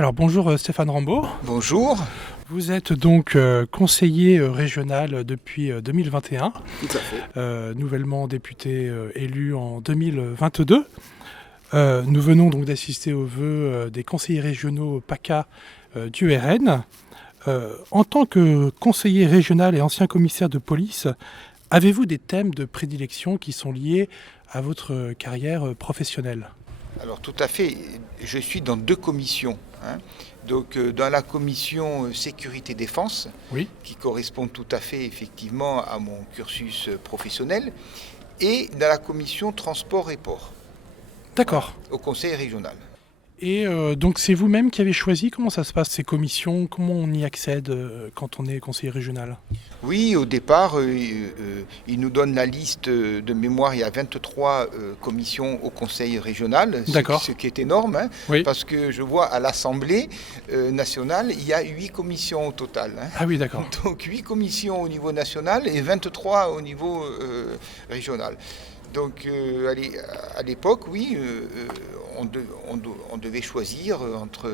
Alors bonjour Stéphane Rambaud, Bonjour. vous êtes donc conseiller régional depuis 2021, Tout à fait. nouvellement député élu en 2022. Nous venons donc d'assister aux vœux des conseillers régionaux PACA du RN. En tant que conseiller régional et ancien commissaire de police, avez-vous des thèmes de prédilection qui sont liés à votre carrière professionnelle ? Alors tout à fait, je suis dans deux commissions, hein. Donc dans la commission sécurité-défense, Oui. qui correspond tout à fait effectivement à mon cursus professionnel, et dans la commission transport et port, D'accord. au conseil régional. Et donc c'est vous-même qui avez choisi, comment ça se passe ces commissions, comment on y accède quand on est conseiller régional ? Oui, au départ, il nous donne la liste de mémoire. Il y a 23 commissions au conseil régional, D'accord. ce qui est énorme, hein, Oui. parce que je vois à l'Assemblée nationale, il y a 8 commissions au total, hein. Ah oui, d'accord. Donc 8 commissions au niveau national et 23 au niveau régional. Donc à l'époque, oui, on devait choisir entre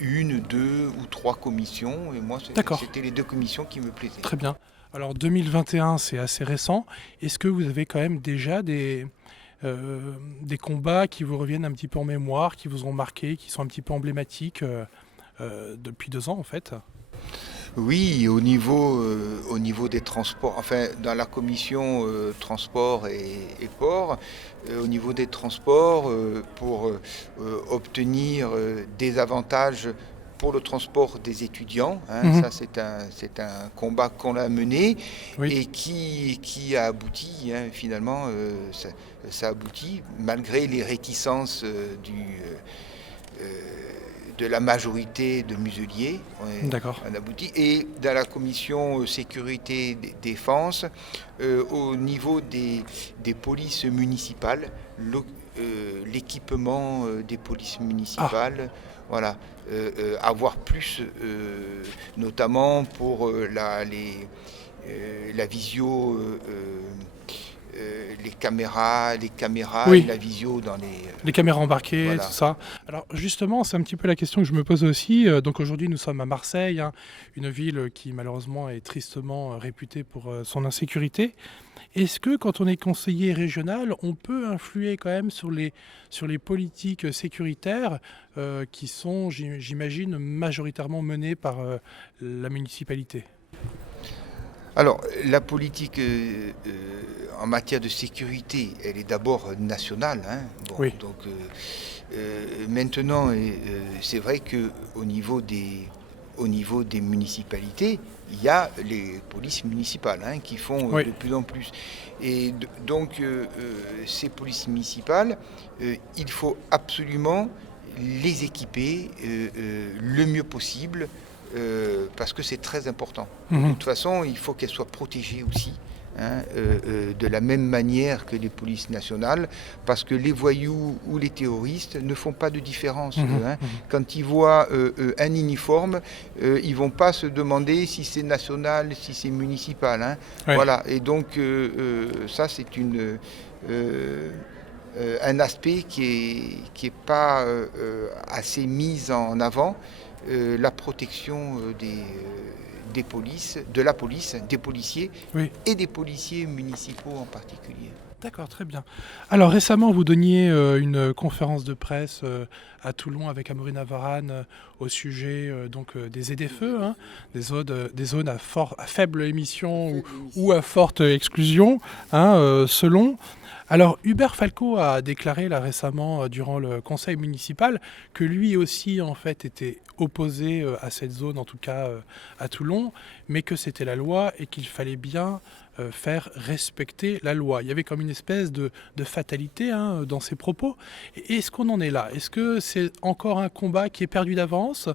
une, deux ou trois commissions. Et moi, D'accord. c'était les deux commissions qui me plaisaient. Très bien. Alors 2021, c'est assez récent. Est-ce que vous avez quand même déjà des combats qui vous reviennent un petit peu en mémoire, qui vous ont marqué, qui sont un petit peu emblématiques depuis 2 ans en fait ? Oui, au niveau des transports, enfin dans la commission transport et port, au niveau des transports, pour obtenir des avantages pour le transport des étudiants, hein, Mhm. ça c'est un combat qu'on a mené Oui. et qui a abouti, hein, finalement, ça aboutit malgré les réticences de la majorité de museliers, D'accord. on aboutit. Et dans la commission sécurité défense, au niveau des polices municipales, l'équipement des polices municipales, voilà, avoir plus, notamment pour la visio. Les caméras Oui. et la visio dans Les caméras embarquées, voilà. tout ça. Alors justement, c'est un petit peu la question que je me pose aussi. Donc aujourd'hui, nous sommes à Marseille, hein, une ville qui malheureusement est tristement réputée pour son insécurité. Est-ce que quand on est conseiller régional, on peut influer quand même sur les politiques sécuritaires qui sont, j'imagine, majoritairement menées par la municipalité ? Alors, la politique en matière de sécurité, elle est d'abord nationale, hein. Bon, Oui. donc, maintenant, c'est vrai qu'au niveau des municipalités, il y a les polices municipales, hein, qui font Oui. de plus en plus. Et donc, ces polices municipales, il faut absolument les équiper le mieux possible. Parce que c'est très important. De toute façon, il faut qu'elles soient protégées aussi, hein, de la même manière que les polices nationales, parce que les voyous ou les terroristes ne font pas de différence. Hein. Quand ils voient un uniforme, ils vont pas se demander si c'est national, si c'est municipal. Hein. Ouais. Voilà. Et donc ça, c'est un aspect qui est pas assez mis en avant. La protection des polices, de la police, des policiers, Oui. et des policiers municipaux en particulier. D'accord, très bien. Alors récemment, vous donniez une conférence de presse à Toulon avec Amaury Varane au sujet des ZFE, hein, des zones à faible émission ou à forte exclusion, hein, selon. Alors Hubert Falco a déclaré là récemment durant le conseil municipal que lui aussi en fait était opposé à cette zone, en tout cas à Toulon, mais que c'était la loi et qu'il fallait bien faire respecter la loi. Il y avait comme une espèce de fatalité, hein, dans ses propos. Et est-ce qu'on en est là ? Est-ce que c'est encore un combat qui est perdu d'avance ?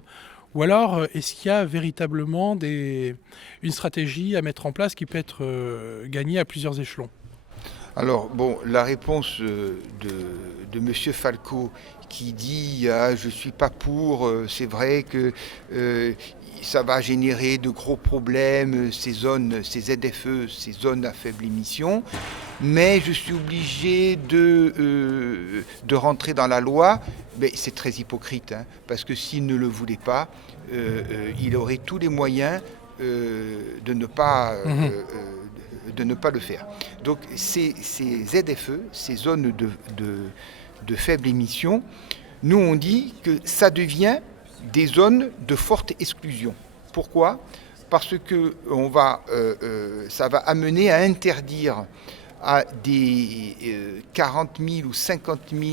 Ou alors, est-ce qu'il y a véritablement une stratégie à mettre en place qui peut être gagnée à plusieurs échelons ? Alors, bon, la réponse de M. Falco, qui dit ah, je suis pas pour, c'est vrai que ça va générer de gros problèmes, ces ZFE, ces zones à faible émission, mais je suis obligé de rentrer dans la loi. Mais c'est très hypocrite, hein, parce que s'il ne le voulait pas, il aurait tous les moyens de ne pas le faire. Donc ces ZFE, ces zones de faible émission, nous on dit que ça devient des zones de forte exclusion. Pourquoi ? Parce que ça va amener à interdire à des 40 000 ou 50 000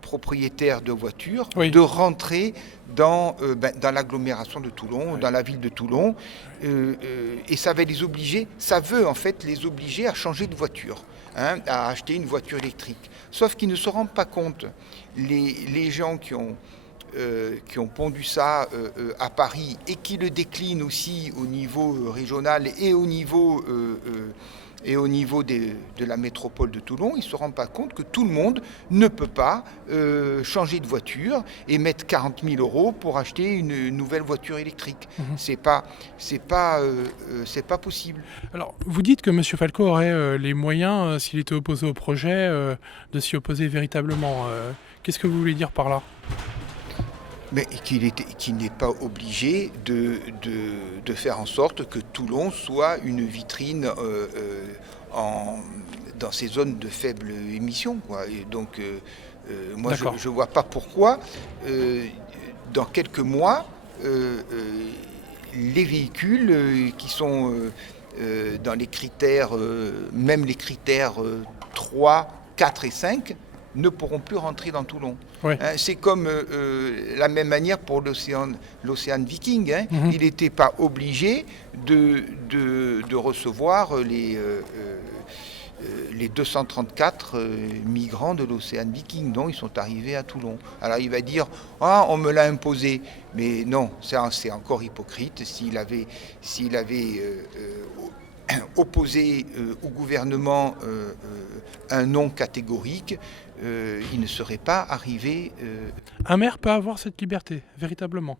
propriétaires de voitures de rentrer dans l'agglomération de Toulon, dans la ville de Toulon, et ça va les obliger, ça veut en fait les obliger à changer de voiture, hein, à acheter une voiture électrique. Sauf qu'ils ne se rendent pas compte, les gens qui ont pondu ça à Paris et qui le déclinent aussi au niveau régional et au niveau de la métropole de Toulon, ils ne se rendent pas compte que tout le monde ne peut pas changer de voiture et mettre 40 000 € pour acheter une nouvelle voiture électrique. C'est pas possible. Alors, vous dites que M. Falco aurait les moyens, s'il était opposé au projet, de s'y opposer véritablement. Qu'est-ce que vous voulez dire par là ? Mais qu'il n'est pas obligé de faire en sorte que Toulon soit une vitrine dans ces zones de faible émission, quoi. Et donc, moi, je ne vois pas pourquoi, dans quelques mois, les véhicules qui sont dans les critères, même les critères 3, 4 et 5, ne pourront plus rentrer dans Toulon. Oui. Hein, c'est comme la même manière pour l'Océan Viking. Hein. Il n'était pas obligé de recevoir les 234 migrants de l'Océan Viking. Non, ils sont arrivés à Toulon. Alors il va dire « Ah, on me l'a imposé ». Mais non, c'est encore hypocrite. S'il avait opposé au gouvernement un non catégorique, il ne serait pas arrivé... Un maire peut avoir cette liberté, véritablement.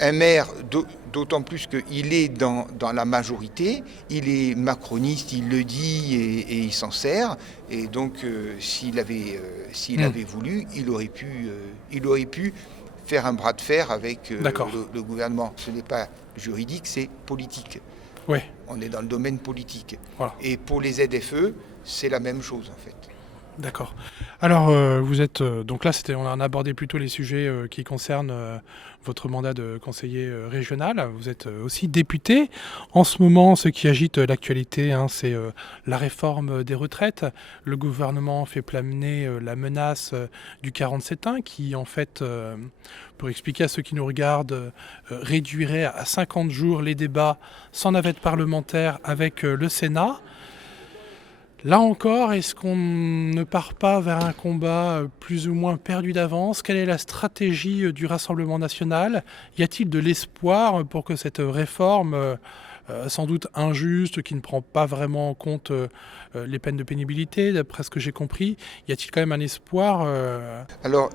Un maire, d'autant plus qu'il est dans la majorité, il est macroniste, il le dit et il s'en sert. Et donc, s'il avait voulu, il aurait pu faire un bras de fer avec le gouvernement. Ce n'est pas juridique, c'est politique. Oui. On est dans le domaine politique. Voilà. Et pour les ZFE, c'est la même chose en fait. D'accord. Alors, vous êtes donc là, on a abordé plutôt les sujets qui concernent votre mandat de conseiller régional. Vous êtes aussi député. En ce moment, ce qui agite l'actualité, hein, c'est la réforme des retraites. Le gouvernement fait planer la menace du 47.1 qui, en fait, pour expliquer à ceux qui nous regardent, réduirait à 50 jours les débats sans navette parlementaire avec le Sénat. Là encore, est-ce qu'on ne part pas vers un combat plus ou moins perdu d'avance ? Quelle est la stratégie du Rassemblement national ? Y a-t-il de l'espoir pour que cette réforme, sans doute injuste, qui ne prend pas vraiment en compte les peines de pénibilité, d'après ce que j'ai compris, y a-t-il quand même un espoir Alors,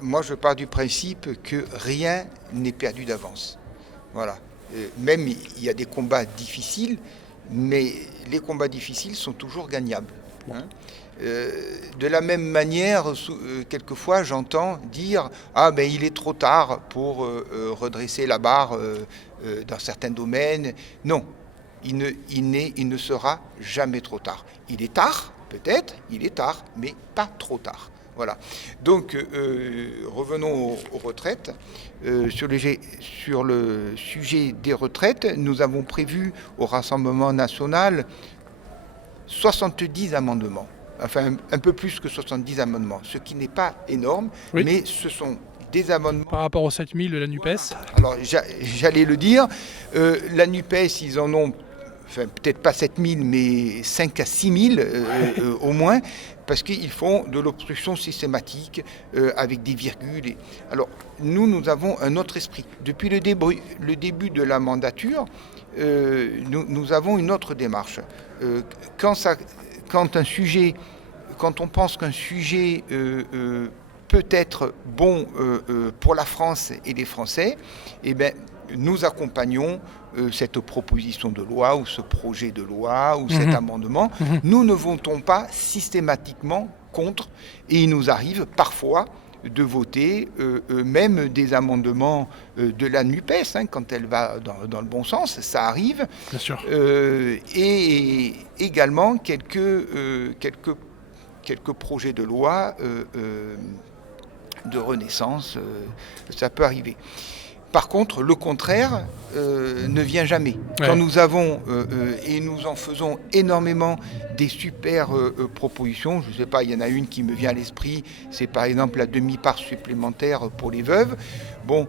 moi je pars du principe que rien n'est perdu d'avance. Voilà. Même il y a des combats difficiles, mais les combats difficiles sont toujours gagnables. Hein. De la même manière, quelquefois j'entends dire « Ah ben il est trop tard pour redresser la barre dans certains domaines ». Non, il ne sera jamais trop tard. Il est tard, peut-être, il est tard, mais pas trop tard. Voilà. Donc, revenons aux retraites. Sur le sujet des retraites, nous avons prévu au Rassemblement national 70 amendements. Enfin, un peu plus que 70 amendements, ce qui n'est pas énorme, mais ce sont des amendements... Par rapport aux 7000 de la NUPES ? Alors, j'allais le dire, la NUPES, ils en ont... Enfin, peut-être pas 7000, mais 5 à 6000 au moins, parce qu'ils font de l'obstruction systématique avec des virgules. Alors, nous avons un autre esprit. Depuis le début de la mandature, nous avons une autre démarche. Quand quand on pense qu'un sujet peut être bon pour la France et les Français, eh bien, nous accompagnons cette proposition de loi ou ce projet de loi ou cet amendement. Nous ne votons pas systématiquement contre, et il nous arrive parfois de voter même des amendements de la NUPES, quand elle va dans le bon sens, ça arrive. Bien sûr. Et également quelques projets de loi de renaissance, ça peut arriver. Par contre, le contraire ne vient jamais. Ouais. Quand nous avons, et nous en faisons énormément, des super propositions, je ne sais pas, il y en a une qui me vient à l'esprit, c'est par exemple la demi-part supplémentaire pour les veuves. Bon,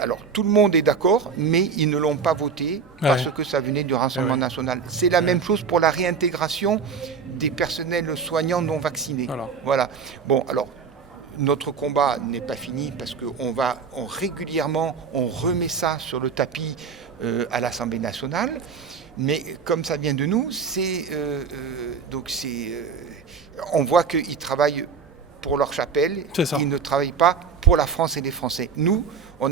alors tout le monde est d'accord, mais ils ne l'ont pas voté parce que ça venait du Rassemblement national. C'est la même chose pour la réintégration des personnels soignants non vaccinés. Voilà. Bon, alors, notre combat n'est pas fini parce qu'on régulièrement on remet ça sur le tapis à l'Assemblée nationale, mais comme ça vient de nous, on voit qu'ils travaillent pour leur chapelle, ils ne travaillent pas pour la France et les Français. Nous, au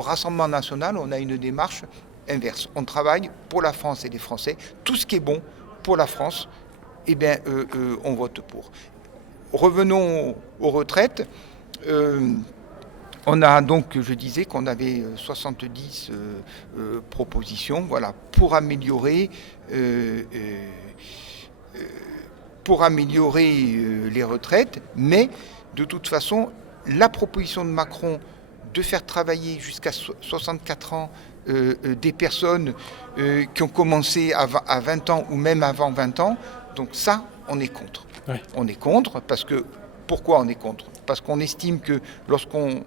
Rassemblement national, on a une démarche inverse. On travaille pour la France et les Français. Tout ce qui est bon pour la France, eh bien, on vote pour. Revenons aux retraites. On a donc, je disais qu'on avait 70 propositions, voilà, pour améliorer les retraites. Mais de toute façon, la proposition de Macron de faire travailler jusqu'à 64 ans des personnes qui ont commencé à 20 ans ou même avant 20 ans, donc ça, on est contre. Oui. On est contre parce que... Pourquoi on est contre ? Parce qu'on estime que lorsqu'on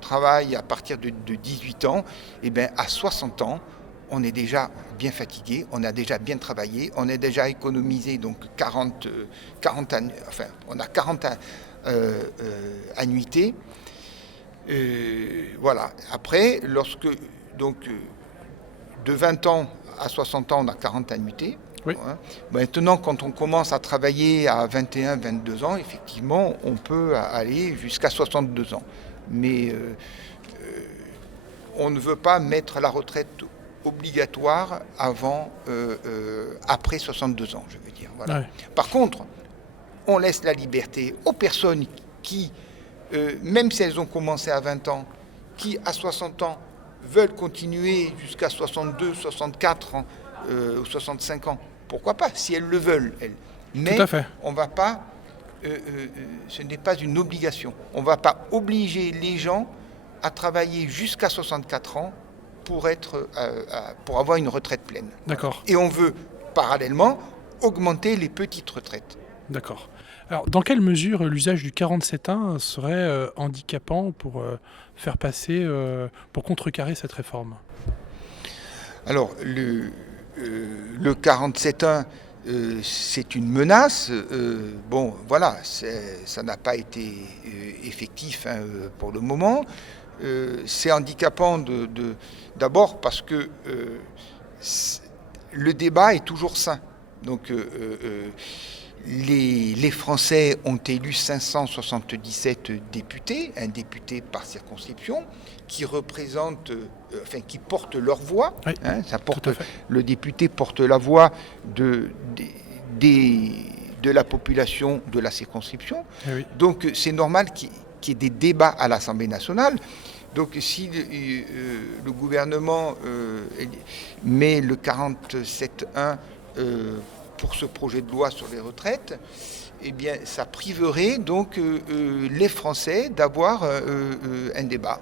travaille à partir de 18 ans, eh bien à 60 ans, on est déjà bien fatigué, on a déjà bien travaillé, on a déjà économisé donc 40 annuités. Voilà. Après, de 20 ans à 60 ans, on a 40 annuités. Oui. Maintenant, quand on commence à travailler à 21, 22 ans, effectivement, on peut aller jusqu'à 62 ans. Mais on ne veut pas mettre la retraite obligatoire après 62 ans, je veux dire. Voilà. Ouais. Par contre, on laisse la liberté aux personnes qui, même si elles ont commencé à 20 ans, qui à 60 ans veulent continuer jusqu'à 62, 64 ans, ou 65 ans. Pourquoi pas, si elles le veulent, elles. Mais tout à fait. On va pas, ce n'est pas une obligation. On ne va pas obliger les gens à travailler jusqu'à 64 ans pour avoir une retraite pleine. D'accord. Et on veut, parallèlement, augmenter les petites retraites. D'accord. Alors, dans quelle mesure l'usage du 47.1 serait handicapant pour faire passer, pour contrecarrer cette réforme ? Alors, le 47.1, c'est une menace. Bon, voilà, ça n'a pas été effectif pour le moment. C'est handicapant d'abord parce que le débat est toujours sain. Donc, les Français ont élu 577 députés, un député par circonscription, qui représentent, qui portent leur voix. Oui, le député porte la voix de la population de la circonscription. Oui. Donc c'est normal qu'il y ait des débats à l'Assemblée nationale. Donc si le gouvernement met le 47.1 pour ce projet de loi sur les retraites, eh bien, ça priverait donc les Français d'avoir un débat.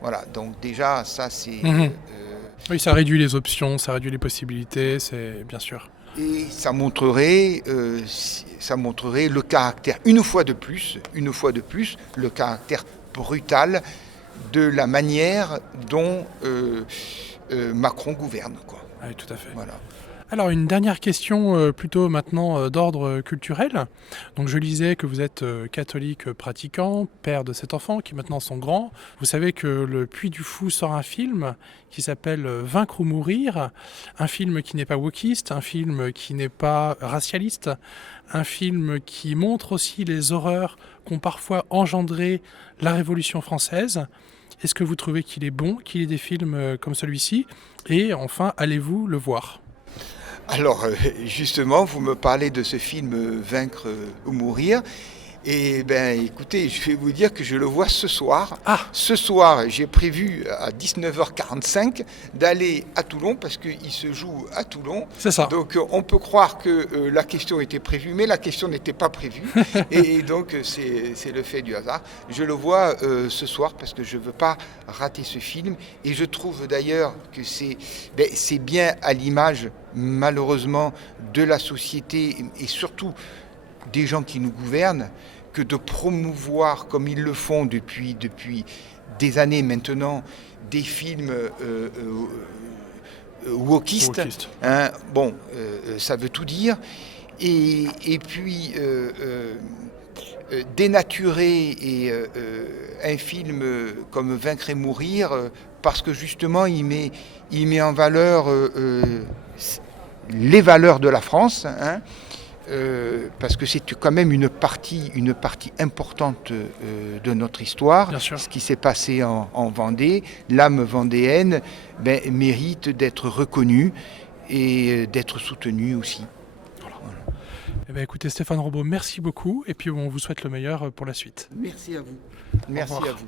Voilà, donc déjà, ça c'est... Oui, ça réduit les options, ça réduit les possibilités, c'est bien sûr. Et ça montrerait le caractère, une fois de plus, le caractère brutal de la manière dont Macron gouverne, quoi. Oui, tout à fait. Voilà. Alors une dernière question plutôt maintenant d'ordre culturel. Donc je lisais que vous êtes catholique pratiquant, père de 7 enfants qui maintenant sont grands. Vous savez que le Puy du Fou sort un film qui s'appelle Vaincre ou mourir, un film qui n'est pas wokiste, un film qui n'est pas racialiste, un film qui montre aussi les horreurs qu'ont parfois engendré la Révolution française. Est-ce que vous trouvez qu'il est bon, qu'il y ait des films comme celui-ci? Et enfin, allez-vous le voir? Alors, justement, vous me parlez de ce film Vaincre ou mourir. Et ben, écoutez, je vais vous dire que je le vois ce soir. Ah, Ce soir, j'ai prévu à 19h45 d'aller à Toulon parce qu'il se joue à Toulon. c'est ça. Donc, on peut croire que la question était prévue, mais la question n'était pas prévue. Et donc, c'est le fait du hasard. Je le vois ce soir parce que je ne veux pas rater ce film. Et je trouve d'ailleurs que c'est bien à l'image, malheureusement, de la société et surtout des gens qui nous gouvernent que de promouvoir, comme ils le font depuis des années maintenant, des films wokistes. Wokiste. Hein, bon, ça veut tout dire. Et puis dénaturer un film comme Vaincre et mourir parce que justement il met en valeur les valeurs de la France, hein, parce que c'est quand même une partie importante de notre histoire. Bien sûr. Ce qui s'est passé en Vendée, l'âme vendéenne mérite d'être reconnue et d'être soutenue aussi. Eh bien, écoutez, Stéphane Robot, merci beaucoup. Et puis, on vous souhaite le meilleur pour la suite. Merci à vous. Merci revoir. à vous.